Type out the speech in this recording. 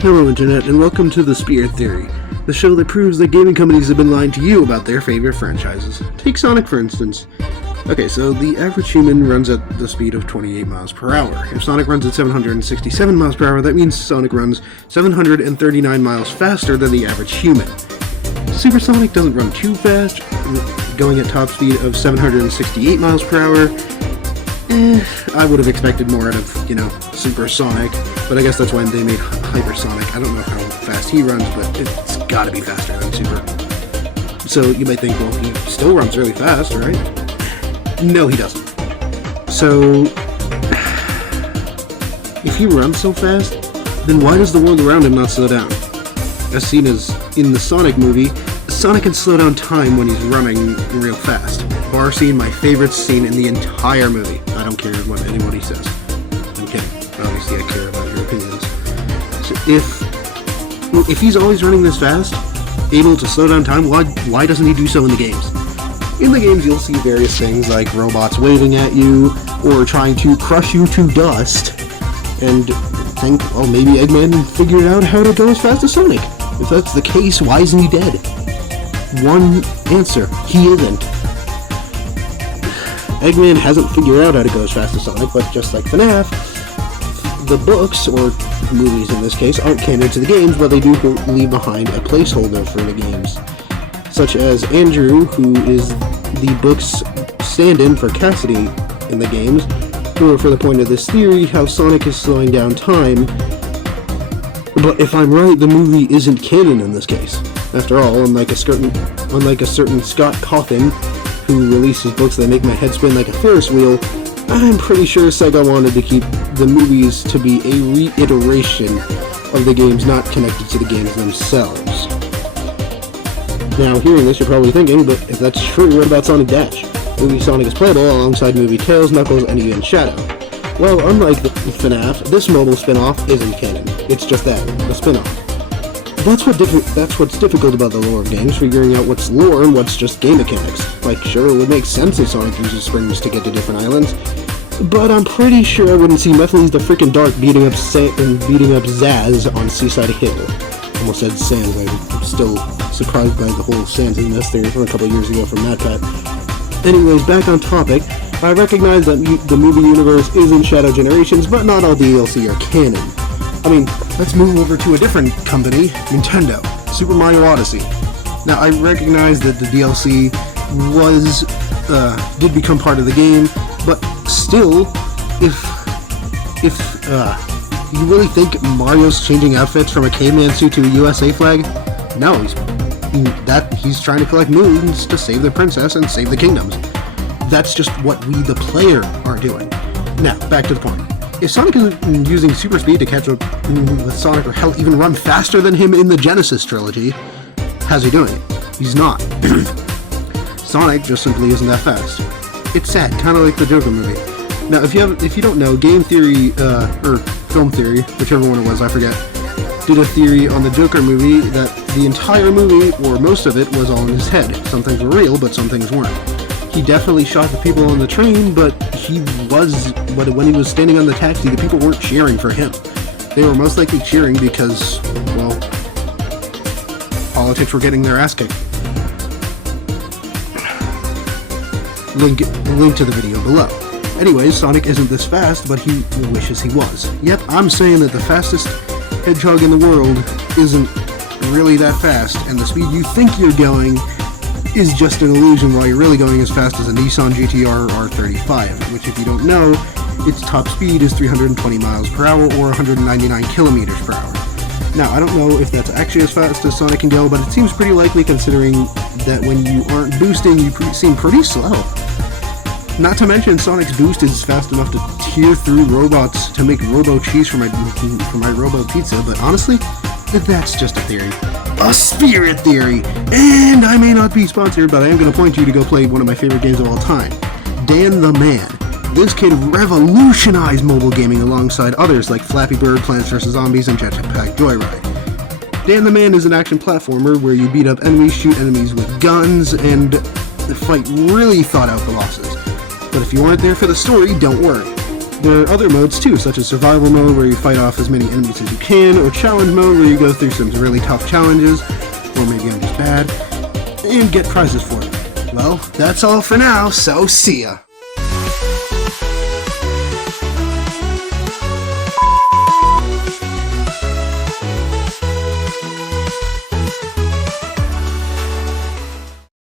Hello Internet, and welcome to The Spirit Theory, the show that proves that gaming companies have been lying to you about their favorite franchises. Take Sonic for instance. Okay, so the average human runs at the speed of 28 miles per hour. If Sonic runs at 767 miles per hour, that means Sonic runs 739 miles faster than the average human. Super Sonic doesn't run too fast, going at top speed of 768 miles per hour. I would have expected more out of, Super Sonic, but I guess that's why they made Hypersonic. I don't know how fast he runs, but it's gotta be faster than Super. So you might think, well, he still runs really fast, right? No, he doesn't. So, if he runs so fast, then why does the world around him not slow down? As seen as in the Sonic movie, Sonic can slow down time when he's running real fast. Bar scene, my favorite scene in the entire movie. I don't care what anybody says. I'm kidding. Obviously, I care about your opinions. So if he's always running this fast, able to slow down time, why doesn't he do so in the games? In the games, you'll see various things like robots waving at you, or trying to crush you to dust, and think, oh, maybe Eggman figured out how to go as fast as Sonic. If that's the case, why isn't he dead? One answer, he isn't. Eggman hasn't figured out how to go as fast as Sonic, but just like FNAF, the books, or movies in this case, aren't canon to the games, but they do leave behind a placeholder for the games. Such as Andrew, who is the book's stand-in for Cassidy in the games, or for the point of this theory, how Sonic is slowing down time. But if I'm right, the movie isn't canon in this case. After all, unlike a certain Scott Cawthon, who releases books that make my head spin like a Ferris wheel, I'm pretty sure Sega wanted to keep the movies to be a reiteration of the games, not connected to the games themselves. Now, hearing this, you're probably thinking, but if that's true, what about Sonic Dash? Movie Sonic is playable alongside movie Tails, Knuckles, and even Shadow. Well, unlike the FNAF, this mobile spin-off isn't canon. It's just that, a spin-off. That's what's difficult about the lore of games, figuring out what's lore and what's just game mechanics. Like, sure, it would make sense if Sonic uses springs to get to different islands, but I'm pretty sure I wouldn't see Methyles the Frickin' Dark beating up Zaz on Seaside Hill. Almost said Sans. I'm still surprised by the whole Sans in this theory from a couple years ago from MadPat. Anyways, back on topic, I recognize that the movie universe is in Shadow Generations, but not all DLC are canon. I mean, let's move over to a different company, Nintendo, Super Mario Odyssey. Now, I recognize that the DLC did become part of the game, but still, if you really think Mario's changing outfits from a caveman suit to a USA flag? No, he's trying to collect moons to save the princess and save the kingdoms. That's just what we, the player, are doing. Now, back to the point. If Sonic isn't using super speed to catch up with Sonic, or hell, even run faster than him in the Genesis trilogy, how's he doing it? He's not. Sonic just simply isn't that fast. It's sad, kind of like the Joker movie. Now, if you don't know, Game Theory, or Film Theory, whichever one it was, I forget, did a theory on the Joker movie that the entire movie, or most of it, was all in his head. Some things were real, but some things weren't. He definitely shot the people on the train, but when he was standing on the taxi, the people weren't cheering for him. They were most likely cheering because, well, politics were getting their ass kicked. Link to the video below. Anyways, Sonic isn't this fast, but he wishes he was. Yep, I'm saying that the fastest hedgehog in the world isn't really that fast, and the speed you think you're going is just an illusion while you're really going as fast as a Nissan GT-R R35, which, if you don't know, its top speed is 320 miles per hour or 199 kilometers per hour. Now, I don't know if that's actually as fast as Sonic can go, but it seems pretty likely considering that when you aren't boosting, you seem pretty slow. Not to mention, Sonic's boost is fast enough to tear through robots to make Robo cheese for my Robo pizza, but honestly, that's just a theory. A spirit theory! And I may not be sponsored, but I am going to point you to go play one of my favorite games of all time, Dan the Man. This kid revolutionized mobile gaming alongside others like Flappy Bird, Plants vs. Zombies, and Jetpack Joyride. Dan the Man is an action platformer where you beat up enemies, shoot enemies with guns, and fight really thought out bosses. But if you aren't there for the story, don't worry. There are other modes too, such as survival mode where you fight off as many enemies as you can, or challenge mode where you go through some really tough challenges, or maybe I'm just bad, and get prizes for them. Well, that's all for now, so see ya!